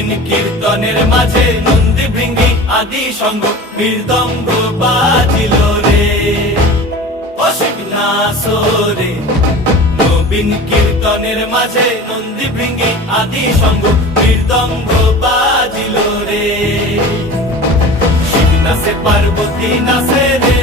নবীন কীর্তনের মাঝে নন্দী ভৃঙ্গি আদি সঙ্গ মৃদঙ্গ বাজিল রে, ও শিব নাচো রে। নবীন কীর্তনের মাঝে নন্দী ভৃঙ্গি আদি সঙ্গ মৃদঙ্গ বাজিল রে। শিব নাচে পার্বতী নাচে রে,